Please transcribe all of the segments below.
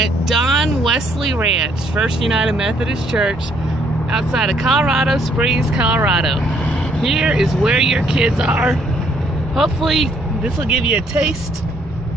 at Don Wesley Ranch, First United Methodist Church, outside of Colorado Springs, Colorado. Here is where your kids are. Hopefully this will give you a taste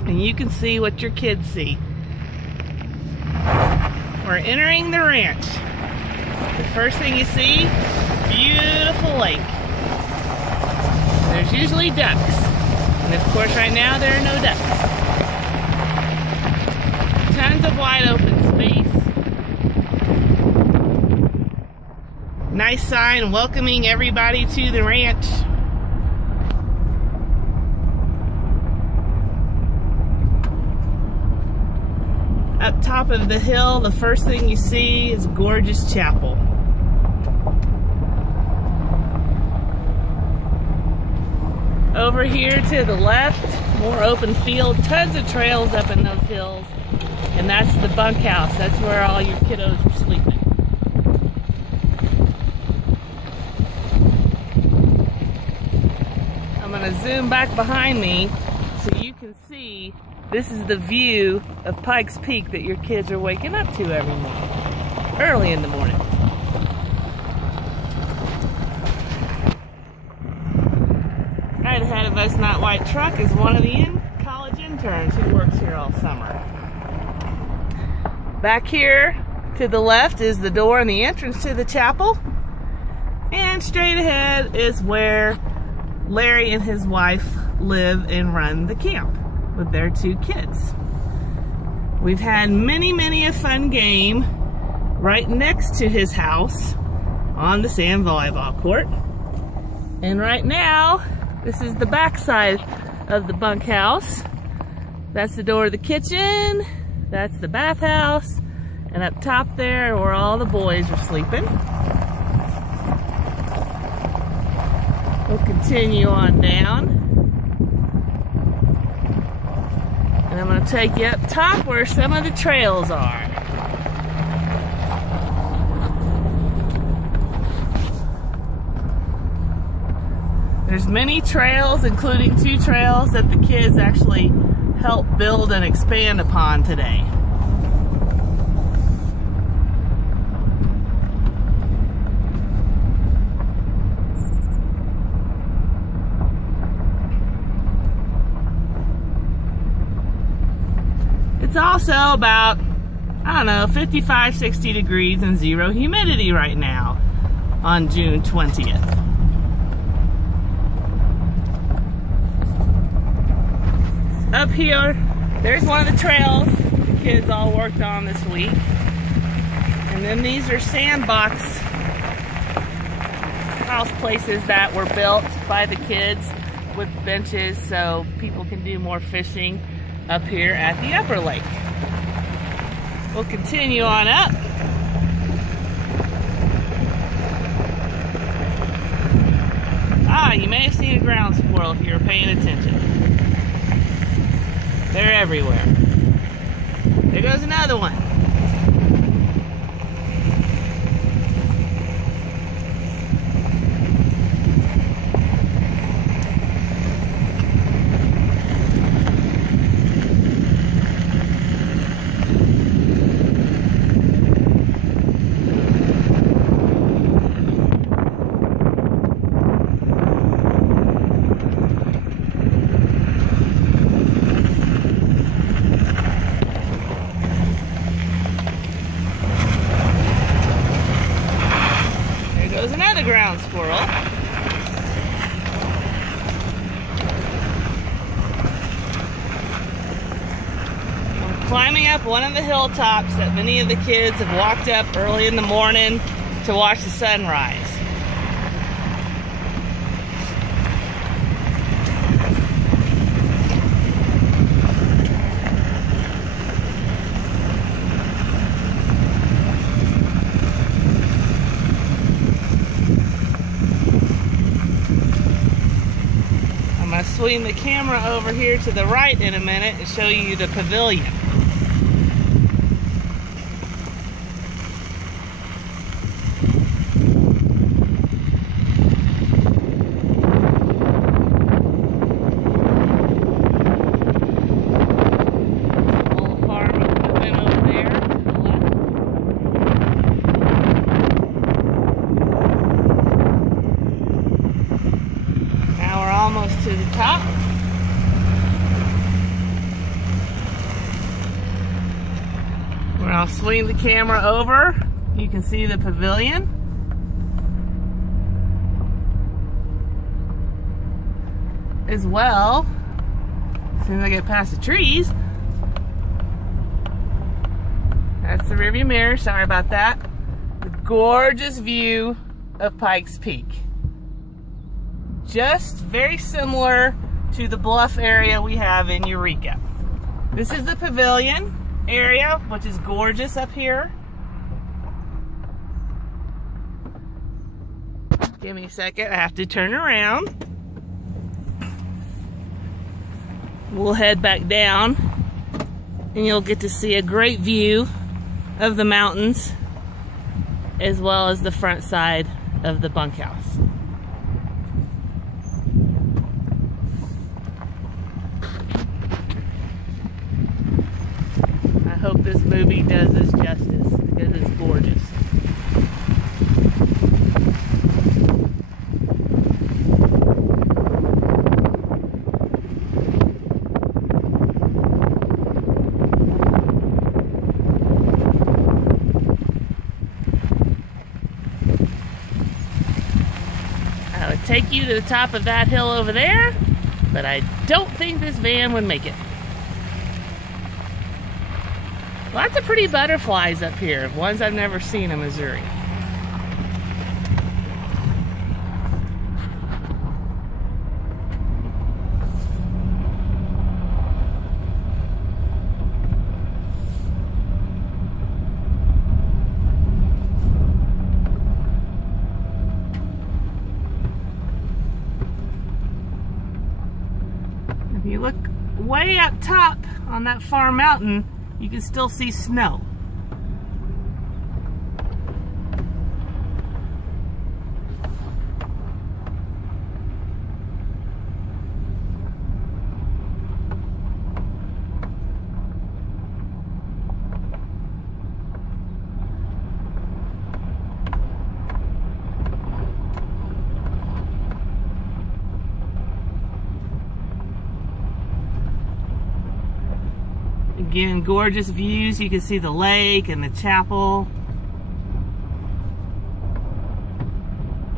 and you can see what your kids see. We're entering the ranch. The first thing you see, beautiful lake. There's usually ducks. And of course right now there are no ducks. Tons of wide open space. Nice sign welcoming everybody to the ranch. Up top of the hill, the first thing you see is a gorgeous chapel. Over here to the left, more open field, tons of trails up in those hills. And that's the bunkhouse. That's where all your kiddos are sleeping. I'm going to zoom back behind me so you can see this is the view of Pikes Peak that your kids are waking up to every morning, early in the morning. Right ahead of us in that white truck is one of the college interns who works here all summer. Back here to the left is the door and the entrance to the chapel. And straight ahead is where Larry and his wife live and run the camp with their 2 kids. We've had many a fun game right next to his house on the sand volleyball court. And right now, this is the back side of the bunkhouse. That's the door of the kitchen. That's the bathhouse. And up top there where all the boys are sleeping. We'll continue on down. And I'm going to take you up top where some of the trails are. There's many trails, including 2 trails that the kids actually helped build and expand upon today. It's also about, I don't know, 55, 60 degrees and 0 humidity right now on June 20th. Up here, there's one of the trails the kids all worked on this week. And then these are sandbox house places that were built by the kids with benches so people can do more fishing up here at the upper lake. We'll continue on up. Ah, you may have seen a ground squirrel if you were paying attention. They're everywhere. There goes another one. There's another ground squirrel. I'm climbing up one of the hilltops that many of the kids have walked up early in the morning to watch the sunrise. I'm going to swing the camera over here to the right in a minute and show you the pavilion. Old farm equipment over there. I'll swing the camera over. You can see the pavilion. As well, as soon as I get past the trees, that's the rearview mirror, sorry about that. The gorgeous view of Pikes Peak. Just very similar to the bluff area we have in Eureka. This is the pavilion area, which is gorgeous up here. Give me a second, I have to turn around. We'll head back down and you'll get to see a great view of the mountains as well as the front side of the bunkhouse. I hope this movie does us justice because it's gorgeous. Take you to the top of that hill over there, but I don't think this van would make it. Lots of pretty butterflies up here, ones I've never seen in Missouri. If you look way up top on that far mountain, you can still see snow. Again, gorgeous views. You can see the lake and the chapel.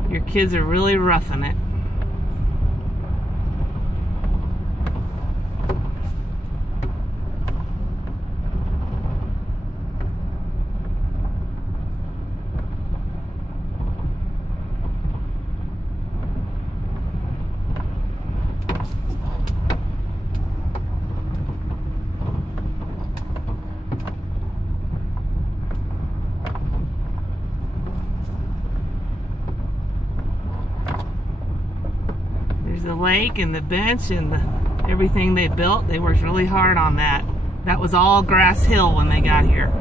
Your kids are really roughing it. The lake and the bench and everything they built, they worked really hard on that. That was all grass hill when they got here.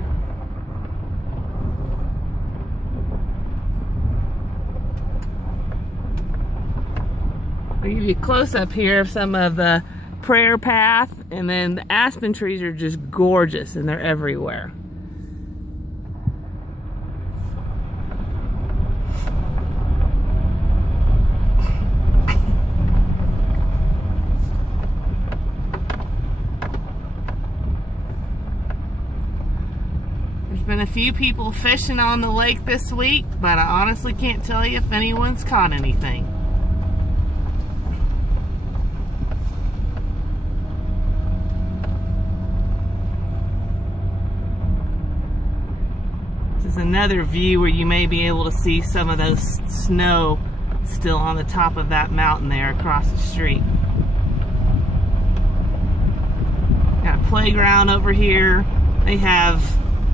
I'll give you a close up here of some of the prayer path, and then the aspen trees are just gorgeous and they're everywhere. Been a few people fishing on the lake this week, but I honestly can't tell you if anyone's caught anything. This is another view where you may be able to see some of those snow still on the top of that mountain there across the street. Got a playground over here. They have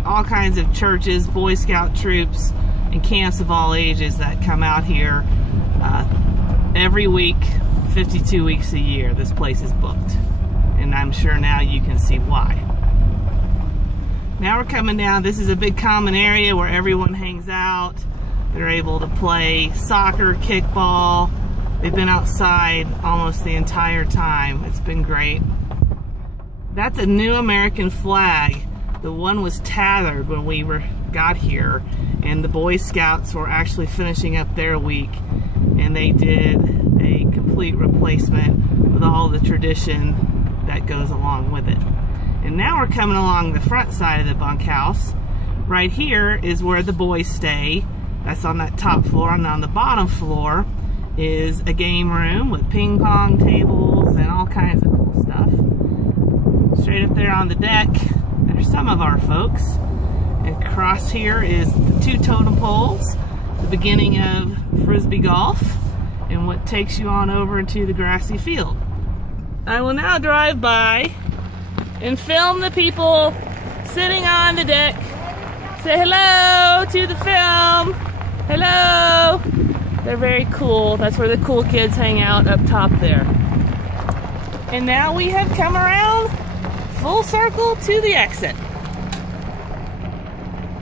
all kinds of churches, Boy Scout troops, and camps of all ages that come out here every week, 52 weeks a year. This place is booked, and I'm sure now you can see why. Now we're coming down. This is a big common area where everyone hangs out. They're able to play soccer, kickball. They've been outside almost the entire time. It's been great. That's a new American flag. The one was tattered when we got here, and the Boy Scouts were actually finishing up their week, and they did a complete replacement with all the tradition that goes along with it. And now we're coming along the front side of the bunkhouse. Right here is where the boys stay. That's on that top floor, and on the bottom floor is a game room with ping pong tables and all kinds of cool stuff. Straight up there on the deck, there's some of our folks. And across here is the 2 totem poles, the beginning of Frisbee golf, and what takes you on over to the grassy field. I will now drive by and film the people sitting on the deck. Say hello to the film. Hello. They're very cool. That's where the cool kids hang out, up top there. And now we have come around full circle to the exit.